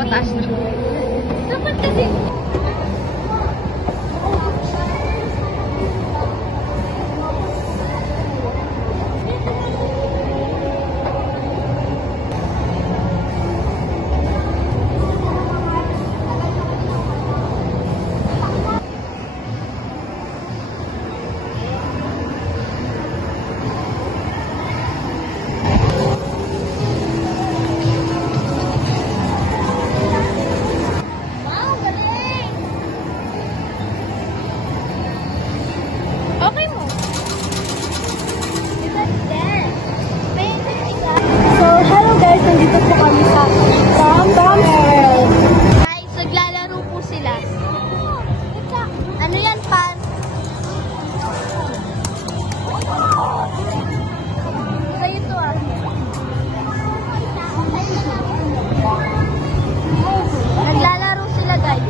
pataas na. Dapat kasi. Nandito po kami sa Tom World. Guys, naglalaro po sila. Ano yan, pan? Sa'yo ito ah. Naglalaro sila, guys.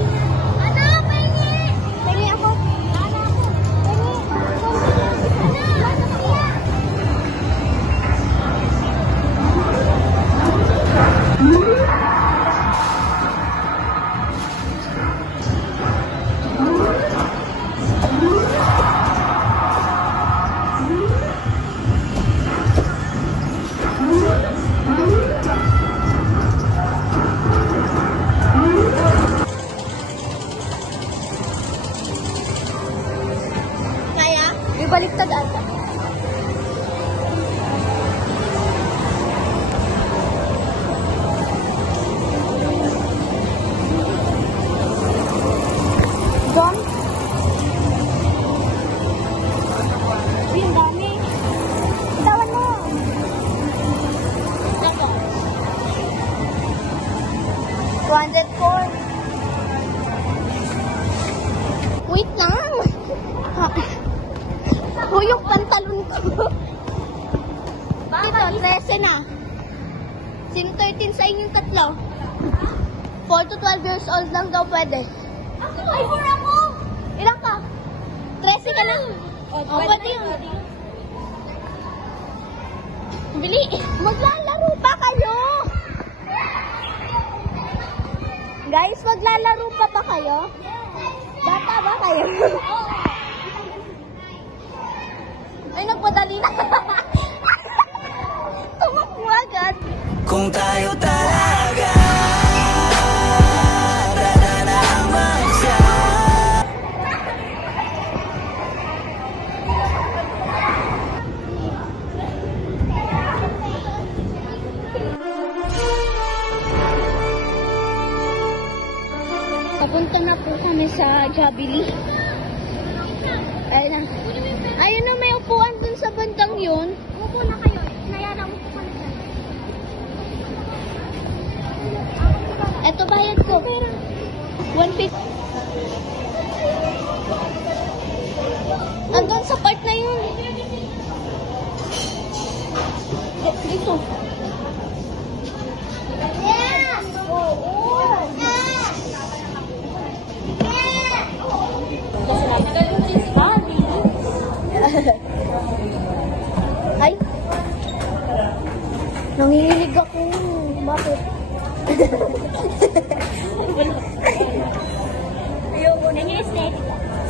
Ano? Pengi! Pengi ako. Ano ako? Pengi. Kaya? Ibaliktad ata. John? Yung dami. Bitawan mo. Ako. 204. Wait lang. Huyok pantalon ko. Ito, 13 na. Sino 13 sa inyong tatlo? 4 to 12 years old lang daw pwede. Ay, 4 ako! Ilan ka? 13 ka lang. Pwede yun. Bili. Maglalaro pa kayo? Guys, maglalaro pa ba kayo? Bata ba kayo? Ay, nagpadali na. Tumakbo agad. Kung tayo talaga dadanaman siya. Papunta na po kami sa Jollibee. Ayun na. Ayun na, may upuan dun sa bandang yun. Upo na kayo. Nayara mo po kami dyan. Eto bayad ko. 150. Andun sa part na yun. Dito. Yeah! Oo! Ay. Nanginginig ako. Bakit? Ayoko na niya aesthetic.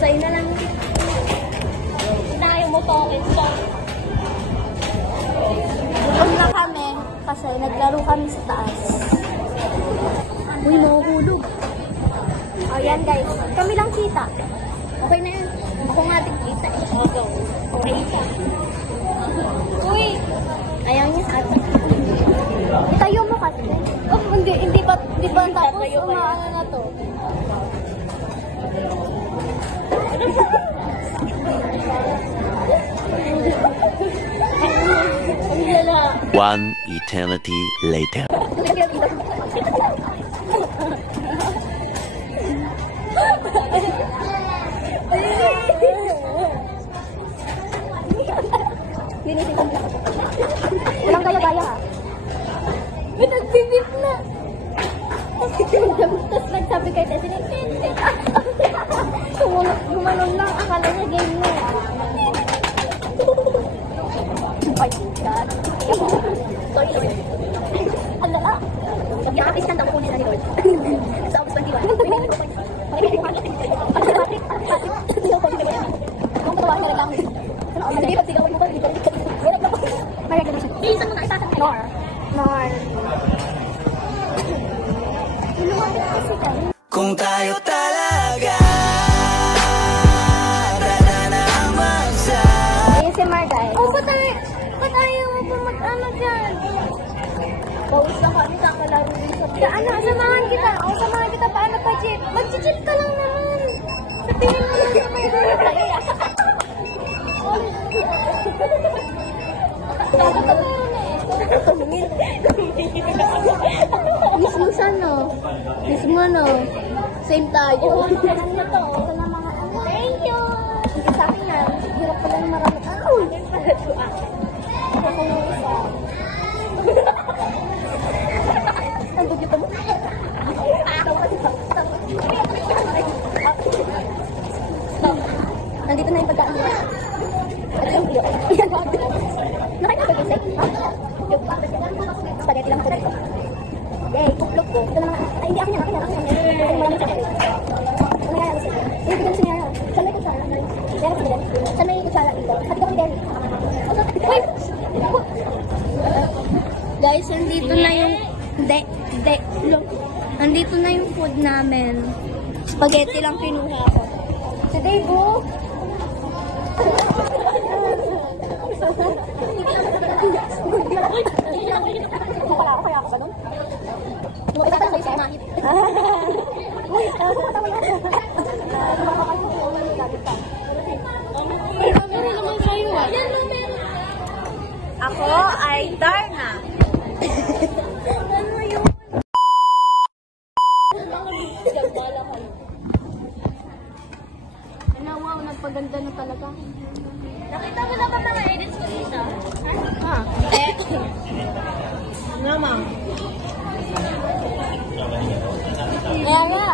Sa'yo na lang. Inayo mo po ako. Gutom na kami kasi naglaro kami sa taas. Uy, mahuhulog. O yan guys. Kami lang kita. Okay na yan. Ako nga kita eh. Okay ka. Uy! Ayaw niya ata. Tayo mo kasi. Oh, hindi ba tapos umaano na to? One eternity later. Walang gaya-gaya ha. May nagbibip na. Tapos nagsabi kay Tessie, gumanon lang. Akala niya game na. Sorry. Ala. Pag-iakapis lang daw kunin na ni Lord. Kung tayo talaga tatanawag sa ASMR guys. Oh, ba't ayaw mo pa mag-ano dyan? Bawis na kami, kakalaro din sa pia. Ano, samahan kita. O, samahan kita. Paano pa, Chip? Mag-chip ka lang naman. Sabihin mo lang sa may dito. Mismo sana. Mismo no. Same tayo. Thank you. Sa akin yan. Hirap pala ng marami. Ako ko yung isa. Ang bugyo mo. Nandito na yung pagkaan. Ito yung video. Nakita ko yung spaghetti lang ito dito. Yay, kuklok ko. Ito naman. Ay, hindi akin yan. Akin yan. Maraming spaghetti. Ano kaya gusto ko? Hindi ko gusto niya. Saan may kutsara? Meron ko din. Saan may kutsara dito? Hati ko kami din. Guys, nandito na yung nandito na yung food namin. Spaghetti lang kinuha ko. Si Dave, oh. Kaya ako ba nun? Mukha ka lang sa mahit. Uy, tama yan. Ako ay Darna. Ano yun? Wow, nagpaganda na talaga. Nakita mo na ba mga edits ko dito? Ha? Nama. Kaya nga.